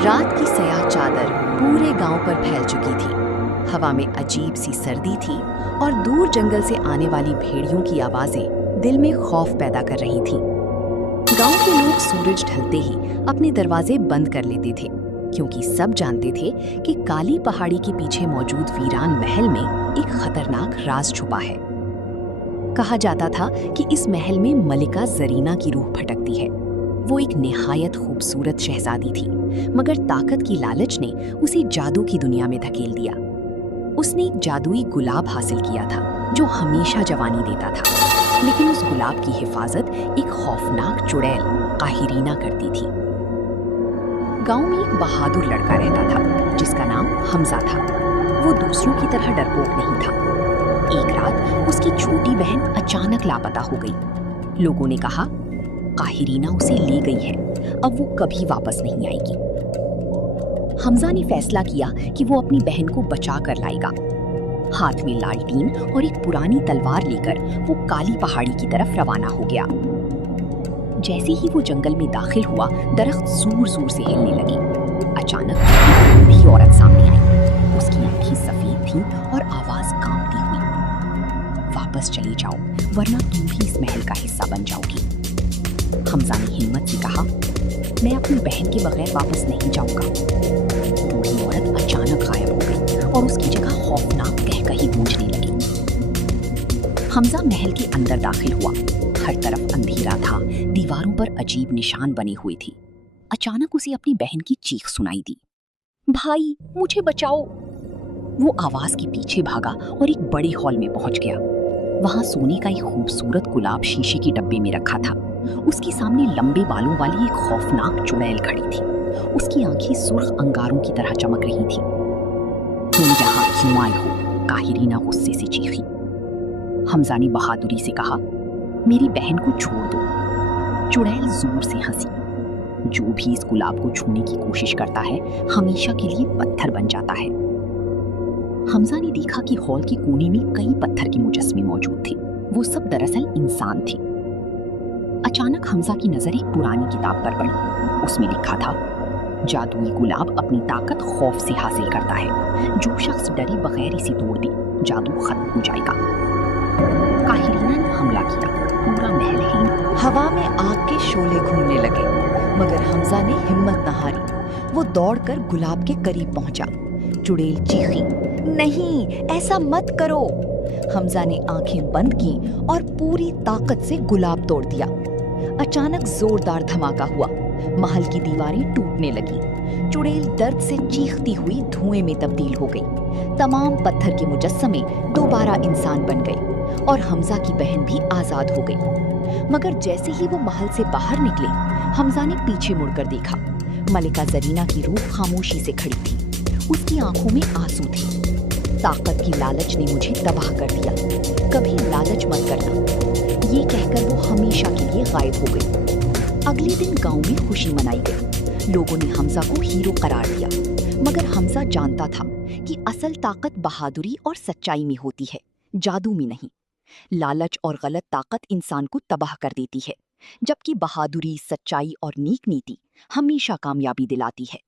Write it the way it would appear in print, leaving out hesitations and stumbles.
रात की सयाह चादर पूरे गांव पर फैल चुकी थी। हवा में अजीब सी सर्दी थी और दूर जंगल से आने वाली भेड़ियों की आवाजें दिल में खौफ पैदा कर रही थीं। गांव के लोग सूरज ढलते ही अपने दरवाजे बंद कर लेते थे, क्योंकि सब जानते थे कि काली पहाड़ी के पीछे मौजूद वीरान महल में एक खतरनाक राज छुपा है। कहा जाता था कि इस महल में मलिका जरीना की रूह भटकती है। वो एक निहायत खूबसूरत शहजादी थी, मगर ताकत की लालच ने उसे जादू की दुनिया में धकेल दिया। उसने एक जादुई गुलाब हासिल किया था जो हमेशा जवानी देता था, लेकिन उस गुलाब की हिफाजत एक खौफनाक चुड़ैल काहिरीना करती थी। गांव में एक बहादुर लड़का रहता था जिसका नाम हमजा था। वो दूसरों की तरह डरपोक नहीं था। एक रात उसकी छोटी बहन अचानक लापता हो गई। लोगों ने कहा, काहिरीना उसे ले गई है, अब वो कभी वापस नहीं आएगी। हमजा ने फैसला किया कि वो अपनी बहन को बचा कर लाएगा। हाथ में लालटीन और एक पुरानी तलवार लेकर वो काली पहाड़ी की तरफ रवाना हो गया। जैसे ही वो जंगल में दाखिल हुआ, दरख्त जोर जोर से हिलने लगे। अचानक एक बूढ़ी औरत सामने आई। उसकी आंखें सफेद थीं और आवाज कांपती हुई, वापस चली जाओ वरना तुम भी इस महल का हिस्सा बन जाओगी। हमजा ने हिम्मत से कहा, मैं अपनी बहन के बगैर वापस नहीं जाऊंगा। बूढ़ी औरत अचानक गायब हो गई और उसकी जगह खौफनाक कहकही गूंजने लगी। हमजा महल के अंदर दाखिल हुआ। हर तरफ अंधेरा था, दीवारों पर अजीब निशान बने हुए थे। अचानक उसे अपनी बहन की चीख सुनाई दी, भाई मुझे बचाओ। वो आवाज के पीछे भागा और एक बड़े हॉल में पहुंच गया। वहां सोने का एक खूबसूरत गुलाब शीशे के डब्बे में रखा था। उसके सामने लंबे बालों वाली एक खौफनाक चुड़ैल खड़ी थी। उसकी आंखें सुर्ख अंगारों की तरह चमक रही थी। तुम यहाँ क्यों आए हो? काहिरीना गुस्से से चीखी। हमजा ने बहादुरी से कहा, मेरी बहन को छोड़ दो। चुड़ैल जोर से हंसी। जो भी इस गुलाब को छूने की कोशिश करता है हमेशा के लिए पत्थर बन जाता है। हमजा ने देखा कि हॉल के कोने में कई पत्थर के मुजस्मे मौजूद थे। वो सब दरअसल इंसान थे। अचानक हमजा की नजर एक पुरानी किताब पर पड़ी। उसमें लिखा था, जादुई गुलाब अपनी ताकत खौफ से हासिल करता है। जो शख्स डरे बगैर इसे तोड़ दे, जादू खत्म हो जाएगा। काहिरीना ने हमला किया। पूरा महल हिल, हवा में आग के शोले घूमने लगे, मगर हमजा ने हिम्मत न हारी। वो दौड़कर गुलाब के करीब पहुंचा। चुड़ैल चीखी, नहीं, ऐसा मत करो। हमजा ने आंखें बंद की और पूरी ताकत से गुलाब तोड़ दिया। अचानक जोरदार धमाका हुआ। महल की दीवारें टूटने लगी। चुड़ैल दर्द से चीखती हुई धुएं में तब्दील हो गई। तमाम पत्थर के मुजस्समे दोबारा इंसान बन गए और हमजा की बहन भी आजाद हो गई। मगर जैसे ही वो महल से बाहर निकले, हमजा ने पीछे मुड़कर देखा। मलिका जरीना की रूह खामोशी से खड़ी थी। उसकी आंखों में आंसू थे। ताकत की लालच ने मुझे तबाह कर दिया, कभी लालच मत करना। ये कहकर वो हमेशा के लिए गायब हो गई। अगले दिन गांव में खुशी मनाई गई। लोगों ने हमजा को हीरो करार दिया, मगर हमजा जानता था कि असल ताकत बहादुरी और सच्चाई में होती है, जादू में नहीं। लालच और गलत ताकत इंसान को तबाह कर देती है, जबकि बहादुरी, सच्चाई और नेक नीति हमेशा कामयाबी दिलाती है।